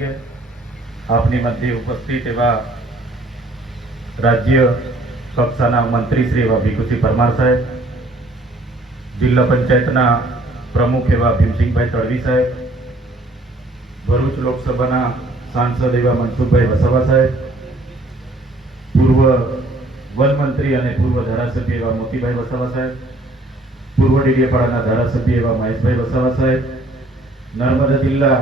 આપની મધ્યે ઉપસ્થિત એવા રાજ્ય કક્ષાના મંત્રી શ્રી એવા ભીખુસિંહ પરમાર સાહેબ જિલ્લા પંચાયતના પ્રમુખ એવા ભીમસિંહભાઈ તડવી સાહેબ ભરૂચ લોકસભાના સાંસદ એવા મનસુખભાઈ વસાવા સાહેબ પૂર્વ વનમંત્રી અને પૂર્વ ધારાસભ્ય એવા મોતીભાઈ વસાવા સાહેબ પૂર્વ ડીડીયાપાડાના ધારાસભ્ય એવા મહેશભાઈ વસાવા સાહેબ નર્મદા જિલ્લા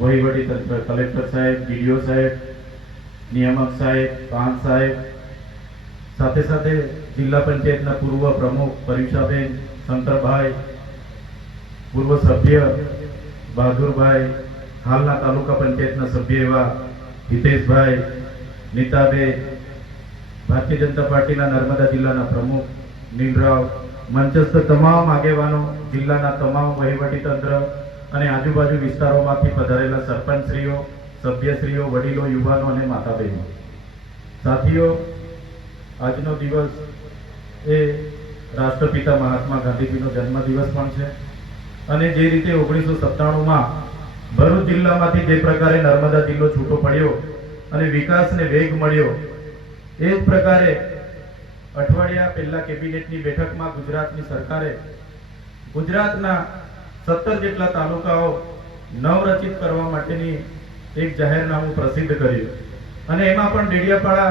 વહીવટી તંત્ર કલેક્ટર સાહેબ ડીડીઓ સાહેબ નિયામક સાહેબ પાન સાહેબ સાથે સાથે જિલ્લા પંચાયતના પૂર્વ પ્રમુખ પરીક્ષાબેન શંકરભાઈ પૂર્વ સભ્ય બહાદુરભાઈ હાલના તાલુકા પંચાયતના સભ્ય એવા હિતેશભાઈ નીતાબેન ભારતીય જનતા પાર્ટીના નર્મદા જિલ્લાના પ્રમુખ નીલરાવ મંચસ્થ તમામ આગેવાનો જિલ્લાના તમામ વહીવટી તંત્ર અને આજુબાજુ વિસ્તારોમાંથી પધારેલા સરપંચશ્રીઓ સભ્યશ્રીઓ વડીલો યુવાનો અને માતા બહેનો સાથીઓ આજનો દિવસ એ રાષ્ટ્રપિતા મહાત્મા ગાંધીજીનો જન્મદિવસ પણ છે અને જે રીતે ઓગણીસો સત્તાણુંમાં ભરૂચ જિલ્લામાંથી જે પ્રકારે નર્મદા જિલ્લો છૂટો પડ્યો અને વિકાસને વેગ મળ્યો એ જ પ્રકારે અઠવાડિયા પહેલા કેબિનેટની બેઠકમાં ગુજરાતની સરકારે ગુજરાતના સત્તર જેટલા તાલુકાઓ નવરચિત કરવા માટેની એક જાહેરનામું પ્રસિદ્ધ કર્યું અને એમાં પણ ડેડિયાપાડા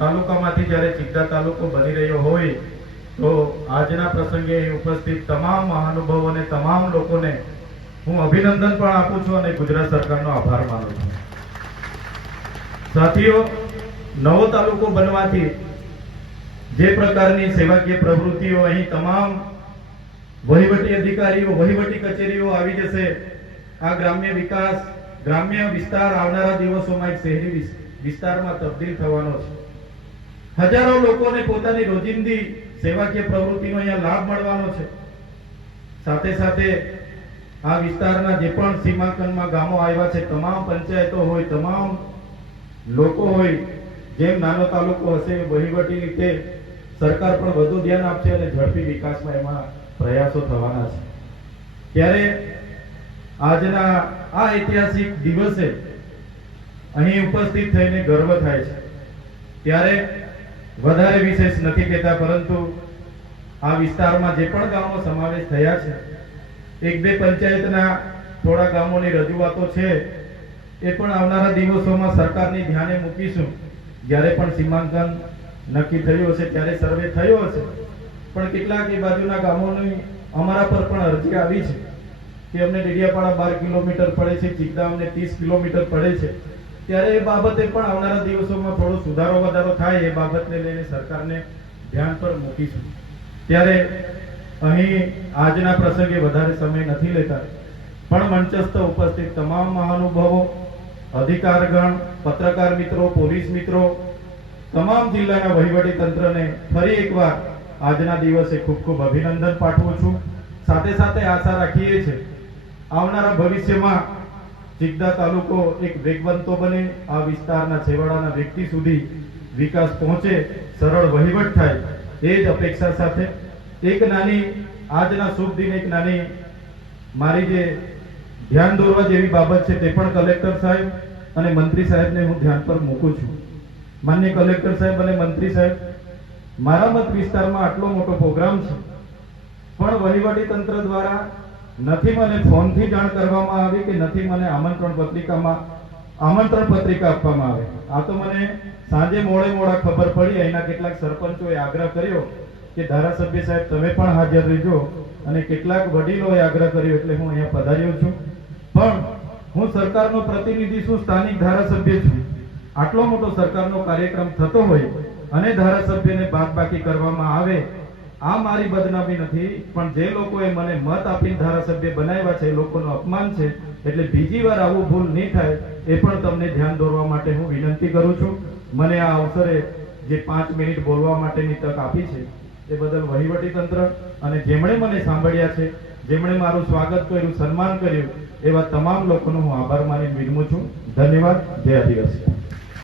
તાલુકામાંથી જ્યારે ચિત્તા તાલુકો બની રહ્યો હોય તો આજના પ્રસંગે ઉપસ્થિત તમામ મહાનુભાવોને તમામ લોકોને હું અભિનંદન પણ આપું છું અને ગુજરાત સરકારનો આભાર માનું છું સાથીઓ નવો તાલુકો બનવાથી જે પ્રકારની સેવાકીય પ્રવૃત્તિઓ અહીં તમામ વહીવટી અધિકારીઓ વહીવટી કચેરીઓ આવી જશે આ ગ્રામ્ય વિકાસ ગ્રામ્ય વિસ્તાર આવનારા દિવસોમાં એક શહેરી વિસ્તારમાં તબદીલ થવાનો છે હજારો લોકોને પોતાની રોજિંદી સેવાકીય પ્રવૃત્તિનો અહીંયા લાભ મળવાનો છે સાથે સાથે આ વિસ્તારના જે પણ સીમાંકનમાં ગામો આવ્યા છે તમામ પંચાયતો હોય તમામ લોકો હોય જેમ નાનો તાલુકો હશે વહીવટી રીતે સરકાર પણ વધુ ધ્યાન આપશે અને ઝડપી વિકાસમાં એમાં પ્રયાસો થવાના છે ત્યારે આજના આ ઐતિહાસિક દિવસે અહીં ઉપસ્થિત થઈને ગર્વ થાય છે ત્યારે વધારે વિશેષ નથી કહેતા પરંતુ આ વિસ્તારમાં જે પણ ગામો સમાવેશ થયા છે એક બે પંચાયતના થોડા ગામોની રજૂઆતો છે એ પણ આવનારા દિવસોમાં સરકારની ધ્યાને મૂકીશું જ્યારે પણ સીમાંકન નક્કી થયું હશે ત્યારે સર્વે થયો હશે પણ કેટલાક એ બાજુના ગામોની અમારા પર પણ અરજી આવી છે કે અમને ડેડિયાપાડા બાર કિલોમીટર પડે છે ચિકદા અમને ત્રીસ કિલોમીટર પડે છે ત્યારે એ બાબતે પણ આવનારા દિવસોમાં થોડો સુધારો વધારો થાય એ બાબતને લઈને સરકારને ધ્યાન પર મૂકીશું ત્યારે અહીં આજના પ્રસંગે વધારે સમય નથી લેતા પણ મંચસ્થ ઉપસ્થિત તમામ મહાનુભાવો અધિકારગણ પત્રકાર મિત્રો પોલીસ મિત્રો તમામ જિલ્લાના વહીવટી તંત્રને ફરી એકવાર આજના દિવસે ખૂબ ખૂબ અભિનંદન પાઠવું છું સાથે સાથે આશા રાખીએ છીએ આવનારા ભવિષ્યમાં જિગદા તાલુકો એક વેગવંતો બને આ વિસ્તારના છેવાડાના વ્યક્તિ સુધી વિકાસ પહોંચે સરળ વહીવટ થાય એ જ અપેક્ષા સાથે એક નાની આજના શુભ દિન એક નાની મારી જે ધ્યાન દોરવા જેવી બાબત છે તે પણ કલેક્ટર સાહેબ અને મંત્રી સાહેબને હું ધ્યાન પર મૂકું છું માન્ય કલેક્ટર સાહેબ અને મંત્રી સાહેબ મારા મત વિસ્તારમાં આટલો મોટો પ્રોગ્રામ છે પણ વહીવટી તંત્ર દ્વારા નથી મને ફોનથી જાણ કરવામાં આવી કે નથી મને આમંત્રણ પત્રિકામાં આમંત્રણ પત્રિકા આપવામાં આવે આ તો મને સાંજે મોડે મોડા ખબર પડી અહીંના કેટલાક સરપંચોએ આગ્રહ કર્યો કે ધારાસભ્ય સાહેબ તમે પણ હાજર રહેજો અને કેટલાક વડીલોએ આગ્રહ કર્યો એટલે હું અહીંયા પધાર્યો છું પણ હું સરકારનો પ્રતિનિધિ છું સ્થાનિક ધારાસભ્ય છું આટલો મોટો સરકારનો કાર્યક્રમ થતો હોય અને ધારાસભ્યને બાદબાકી કરવામાં આવે આ મારી બદનામી નથી પણ જે લોકોએ મને મત આપીને ધારાસભ્ય બનાવ્યા છે એ લોકોનું અપમાન છે એટલે બીજી વાર આવું ભૂલ નહીં થાય એ પણ તમને ધ્યાન દોરવા માટે હું વિનંતી કરું છું મને આ અવસરે જે પાંચ મિનિટ બોલવા માટેની તક આપી છે તે બદલ વહીવટી તંત્ર અને જેમણે મને સાંભળ્યા છે જેમણે મારું સ્વાગત કર્યું સન્માન કર્યું એવા તમામ લોકોનો હું આભાર માની વિનમું છું ધન્યવાદ જય આદિવાસી